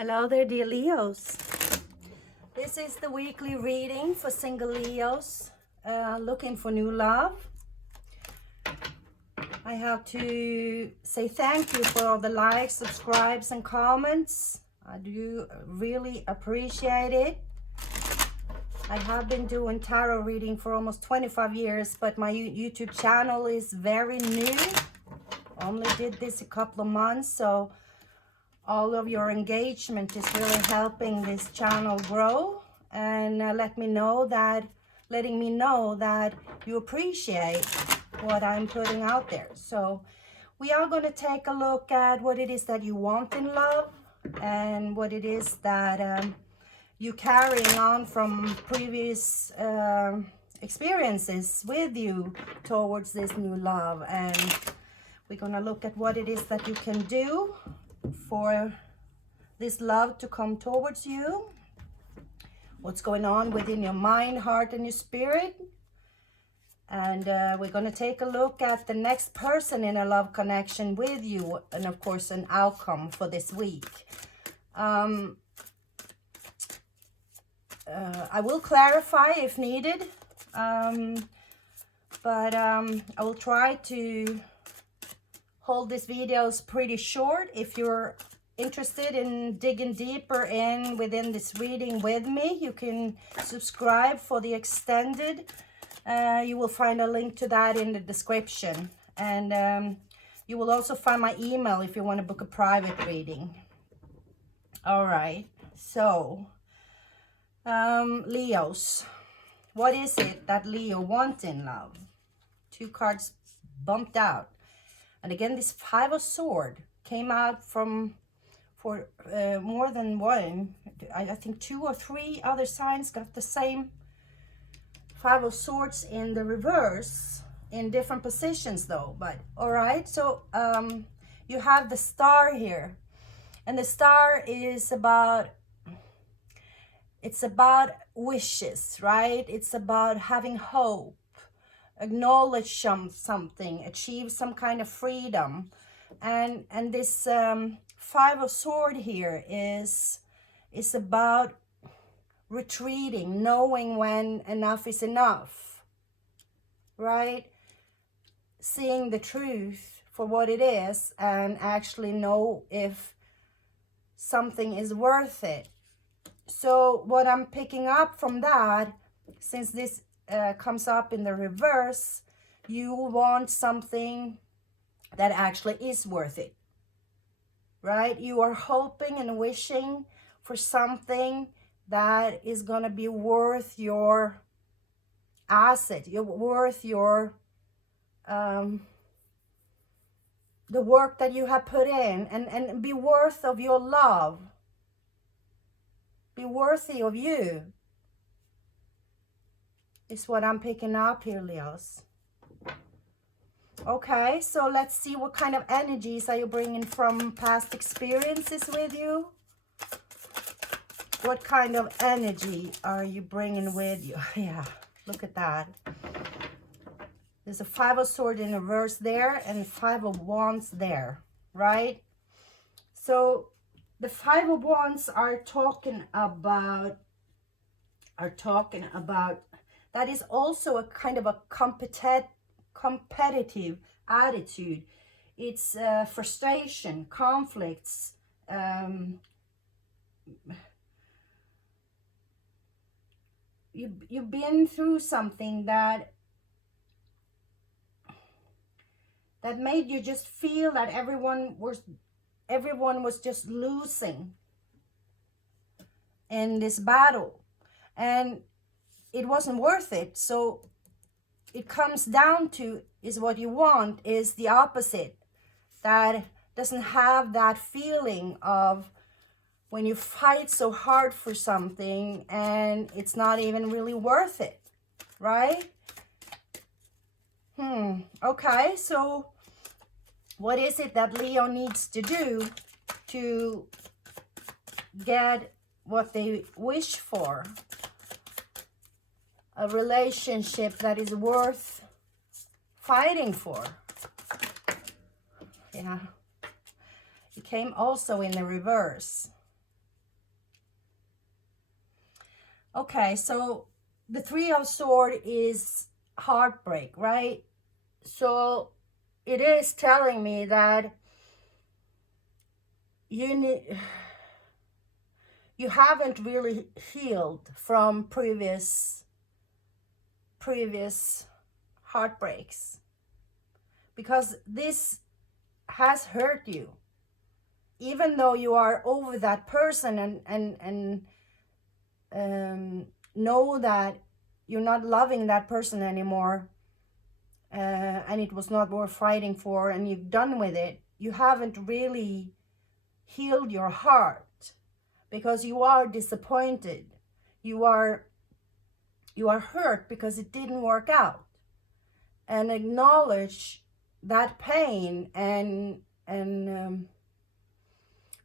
Hello there, dear Leos. This is the weekly reading for single Leos looking for new love. I have to say thank you for all the likes, subscribes, and comments. I do really appreciate it. I have been doing tarot reading for almost 25 years, but my YouTube channel is very new. Only did this a couple of months, so all of your engagement is really helping this channel grow, and letting me know that you appreciate what I'm putting out there. So we are going to take a look at what it is that you want in love and what it is that you carrying on from previous experiences with you towards this new love. And we're going to look at what it is that you can do for this love to come towards you, what's going on within your mind, heart, and your spirit. And we're going to take a look at the next person in a love connection with you, and of course an outcome for this week. I will clarify if needed, but I will try to hold these videos pretty short. If you're interested in digging deeper within this reading with me, you can subscribe for the extended. You will find a link to that in the description, and you will also find my email if you want to book a private reading. All right, so Leos, what is it that Leo wants in love? Two cards bumped out. And again, this Five of Swords came out for more than one. I think 2 or 3 other signs got the same Five of Swords in the reverse, in different positions though. But all right, so you have the Star here. And the Star is about, it's about wishes, right? It's about having hope, acknowledge something, achieve some kind of freedom. And this Five of Swords here is about retreating, knowing when enough is enough, right? Seeing the truth for what it is and actually know if something is worth it. So what I'm picking up from that, since this comes up in the reverse, you want something that actually is worth it, right? You are hoping and wishing for something that is going to be worth your asset, worth your the work that you have put in, and be worth of your love, be worthy of you, is what I'm picking up here, Leos. Okay, so let's see what kind of energies are you bringing from past experiences with you. What kind of energy are you bringing with you? Yeah, look at that. There's a Five of Swords in reverse there and Five of Wands there, right? So the Five of Wands are talking about, that is also a kind of a competitive attitude. It's frustration, conflicts, you've been through something that made you just feel that everyone was just losing in this battle, and it wasn't worth it. So it comes down to, is what you want is the opposite, that doesn't have that feeling of when you fight so hard for something and it's not even really worth it, right? Okay, so what is it that Leo needs to do to get what they wish for? A relationship that is worth fighting for. Yeah. It came also in the reverse. Okay, so the Three of Swords is heartbreak, right? So it is telling me that you haven't really healed from previous heartbreaks, because this has hurt you, even though you are over that person and know that you're not loving that person anymore, and it was not worth fighting for, and you've done with it. You haven't really healed your heart, because you are disappointed. You are hurt because it didn't work out. And acknowledge that pain, and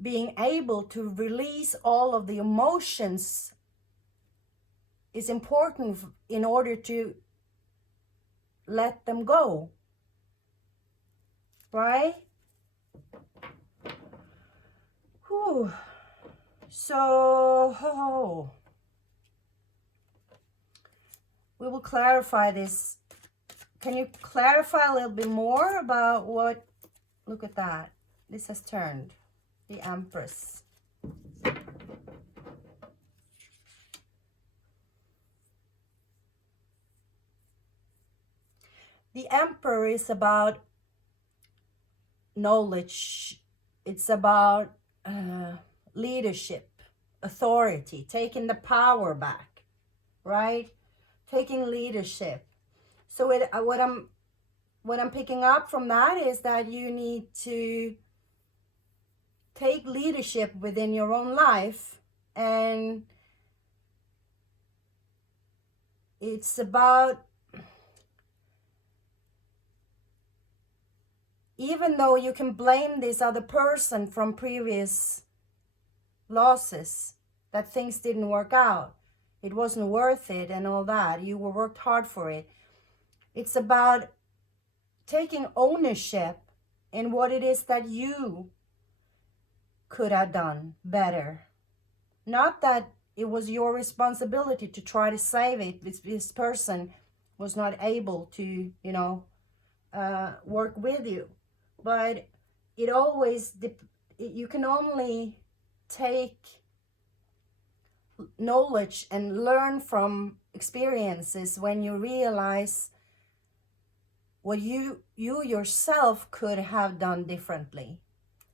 being able to release all of the emotions is important in order to let them go, right? Whew. So we will clarify this. Can you clarify a little bit more about what, look at that. This has turned the Empress. The Emperor is about knowledge. It's about leadership, authority, taking the power back, right? Taking leadership. So what I'm picking up from that is that you need to take leadership within your own life, and it's about, even though you can blame this other person from previous losses, that things didn't work out, it wasn't worth it and all that, you worked hard for it. It's about taking ownership in what it is that you could have done better. Not that it was your responsibility to try to save it. This person was not able to, work with you. But it always, you can only take knowledge and learn from experiences when you realize what you yourself could have done differently,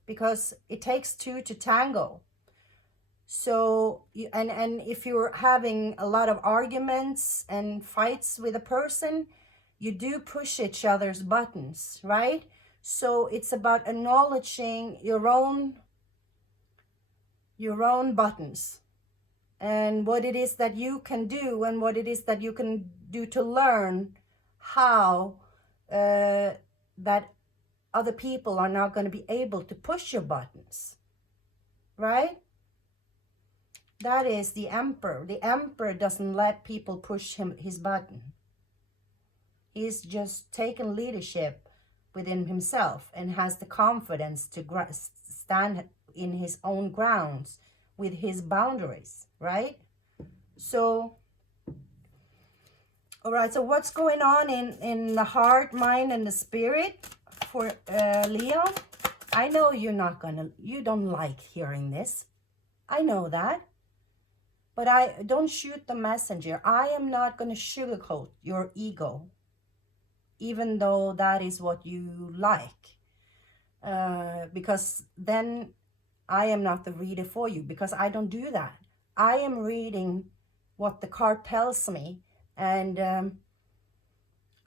because it takes two to tango. So and if you're having a lot of arguments and fights with a person, you do push each other's buttons, right? So it's about acknowledging your own buttons, and what it is that you can do, and what it is that you can do to learn how that other people are not going to be able to push your buttons, right? That is the Emperor. The Emperor doesn't let people push his button. He's just taken leadership within himself and has the confidence to stand in his own grounds with his boundaries, right? So, all right, so what's going on in the heart, mind, and the spirit for Leo? I know you don't like hearing this. I know that. But I don't shoot the messenger. I am not going to sugarcoat your ego, even though that is what you like. Because then I am not the reader for you, because I don't do that. I am reading what the card tells me. And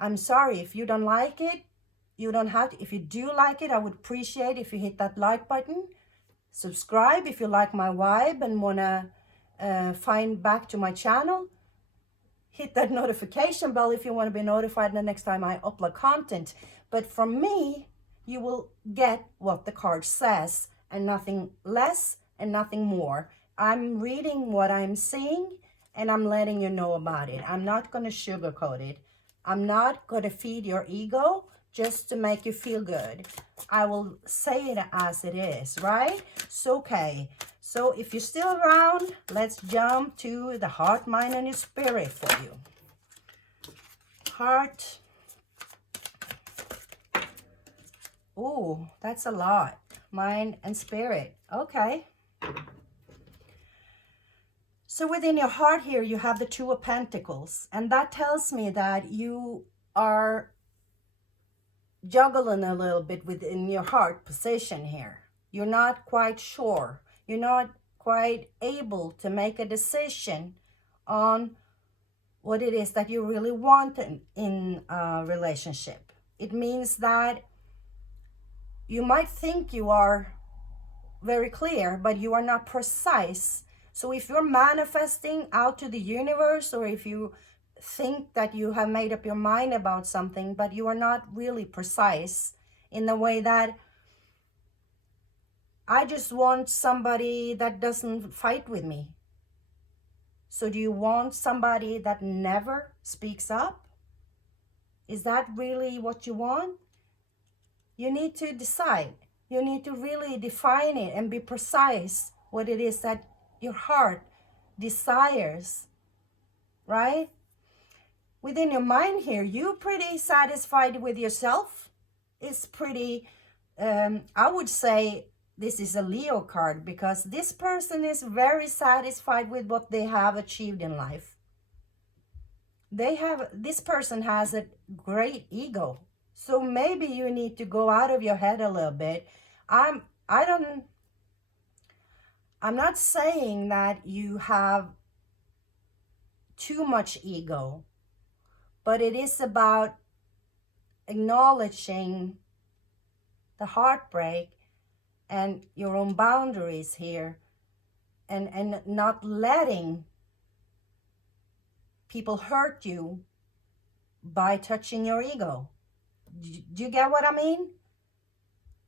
I'm sorry if you don't like it. You don't have to. If you do like it, I would appreciate if you hit that like button. Subscribe if you like my vibe and want to find back to my channel. Hit that notification bell if you want to be notified the next time I upload content. But from me, you will get what the card says, and nothing less and nothing more. I'm reading what I'm seeing, and I'm letting you know about it. I'm not going to sugarcoat it. I'm not going to feed your ego just to make you feel good. I will say it as it is, right? So, okay. So if you're still around, let's jump to the heart, mind, and your spirit for you. Heart. Oh, that's a lot. Mind and spirit. Okay. So within your heart here, you have the Two of Pentacles. And that tells me that you are juggling a little bit within your heart position here. You're not quite sure. You're not quite able to make a decision on what it is that you really want in a relationship. It means that you might think you are very clear, but you are not precise. So if you're manifesting out to the universe, or if you think that you have made up your mind about something, but you are not really precise in the way that I just want somebody that doesn't fight with me. So do you want somebody that never speaks up? Is that really what you want? You need to decide. You need to really define it and be precise what it is that your heart desires, right? Within your mind here, you're pretty satisfied with yourself. It's pretty, I would say this is a Leo card, because this person is very satisfied with what they have achieved in life. This person has a great ego. So maybe you need to go out of your head a little bit. I'm not saying that you have too much ego, but it is about acknowledging the heartbreak and your own boundaries here, and not letting people hurt you by touching your ego. Do you get what I mean?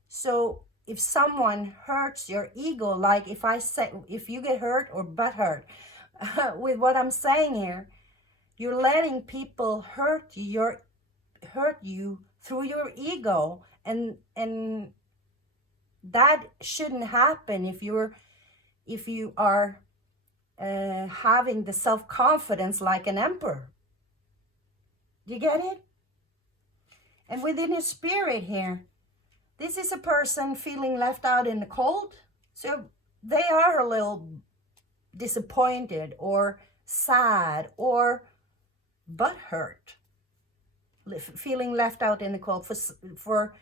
So if someone hurts your ego, like if you get hurt or butt hurt with what I'm saying here, you're letting people hurt you through your ego, and that shouldn't happen if you are having the self-confidence like an emperor. You get it? And within your spirit here, this is a person feeling left out in the cold. So they are a little disappointed or sad or butthurt, feeling left out in the cold for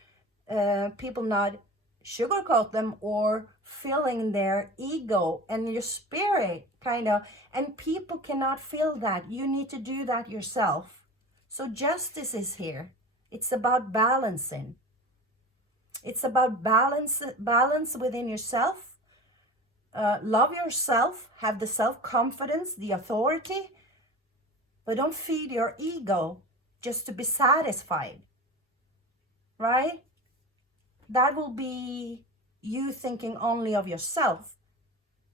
people not sugarcoat them or feeling their ego and your spirit kind of, and people cannot feel that. You need to do that yourself. So justice is here. It's about balancing. It's about balance within yourself. Love yourself, have the self-confidence, the authority, but don't feed your ego just to be satisfied, right? That will be you thinking only of yourself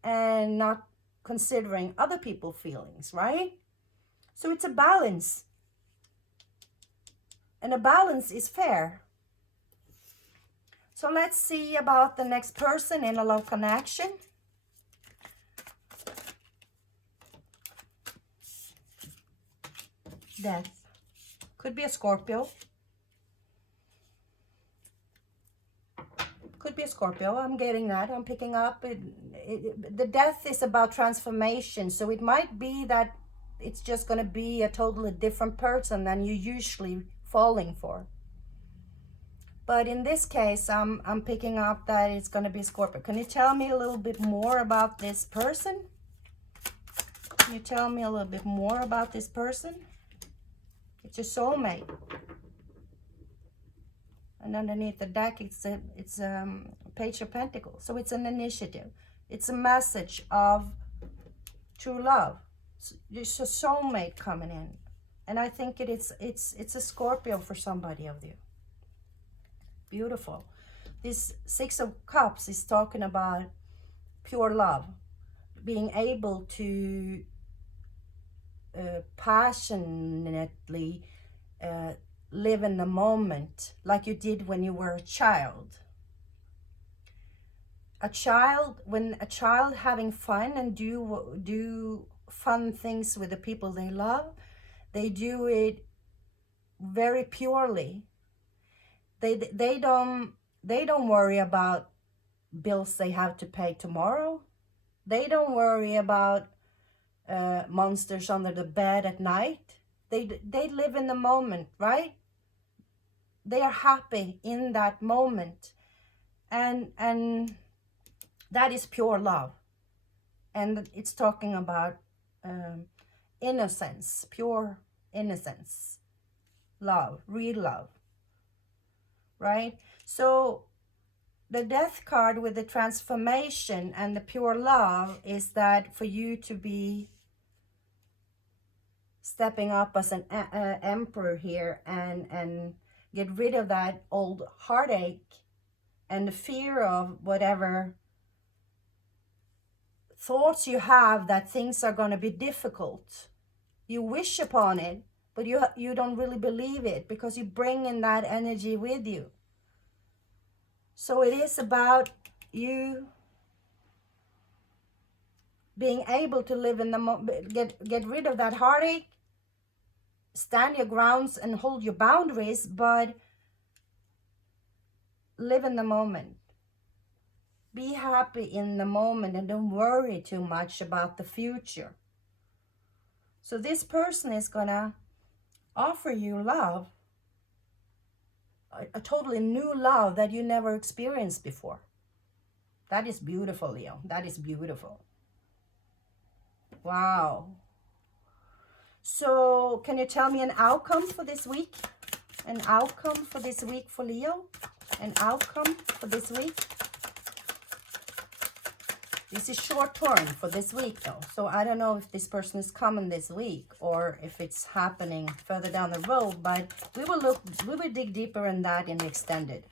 and not considering other people's feelings, right? So it's a balance. And a balance is fair. So let's see about the next person in a love connection. Death. Could be a Scorpio. Could be a Scorpio. I'm getting that. I'm picking up. The death is about transformation. So it might be that it's just going to be a totally different person than you usually falling for. But in this case, I'm picking up that it's going to be Scorpio. Can you tell me a little bit more about this person? Can you tell me a little bit more about this person? It's your soulmate. And underneath the deck, it's Page of Pentacles. So it's an initiative. It's a message of true love. There's a soulmate coming in. And I think it's a Scorpio for somebody of you. Beautiful. This Six of Cups is talking about pure love. Being able to passionately live in the moment like you did when you were a child. when a child having fun and do fun things with the people they love, they do it very purely. They don't worry about bills they have to pay tomorrow. They don't worry about monsters under the bed at night. They live in the moment, right? They are happy in that moment, and that is pure love. And it's talking about innocence, pure innocence, love, real love, right? So the death card with the transformation and the pure love is that for you to be stepping up as an emperor here and get rid of that old heartache and the fear of whatever thoughts you have that things are going to be difficult. You wish upon it, but you don't really believe it because you bring in that energy with you. So it is about you being able to live in the moment, get rid of that heartache, stand your grounds and hold your boundaries, but live in the moment. Be happy in the moment and don't worry too much about the future. So this person is gonna offer you love, a totally new love that you never experienced before. That is beautiful, Leo. That is beautiful. Wow. So can you tell me an outcome for this week? An outcome for this week for Leo? An outcome for this week? This is short term for this week though. So I don't know if this person is coming this week or if it's happening further down the road, but we will dig deeper in that in the extended.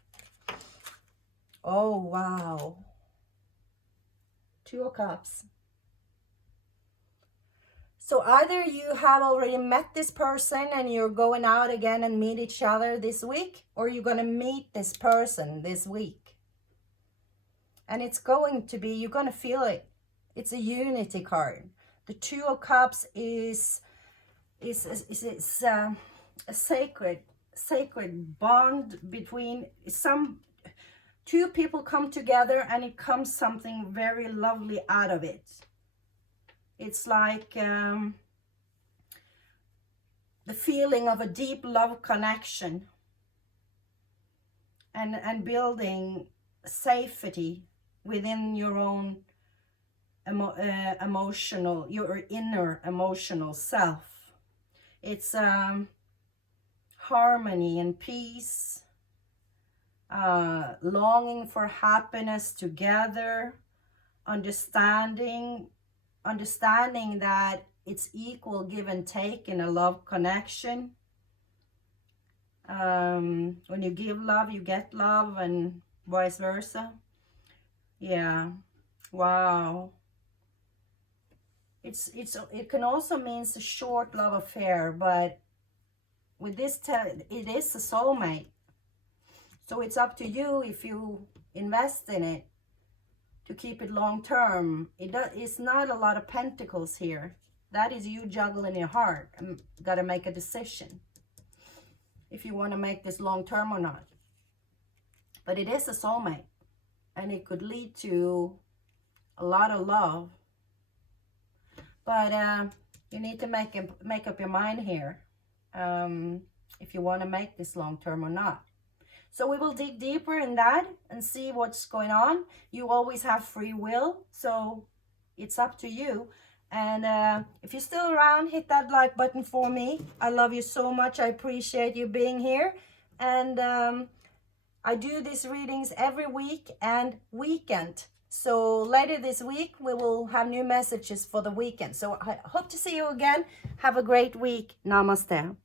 Oh, wow. 2 of Cups. So either you have already met this person and you're going out again and meet each other this week, or you're going to meet this person this week. And it's going to be, you're going to feel it. It's a unity card. The 2 of Cups is a sacred bond between two people come together and it comes something very lovely out of it. It's like the feeling of a deep love connection and building safety within your own your inner emotional self. It's harmony and peace, longing for happiness together, understanding that it's equal give and take in a love connection. When you give love, you get love, and vice versa. Yeah. Wow. It can also mean a short love affair, but with this it is a soulmate. So it's up to you if you invest in it to keep it long term. It's not a lot of pentacles here. That is you juggling your heart and got to make a decision if you want to make this long term or not. But it is a soulmate, and it could lead to a lot of love. But you need to make up your mind here if you want to make this long term or not. So we will dig deeper in that and see what's going on. You always have free will, so it's up to you. And if you're still around, hit that like button for me. I love you so much. I appreciate you being here. And I do these readings every week and weekend. So later this week, we will have new messages for the weekend. So I hope to see you again. Have a great week. Namaste.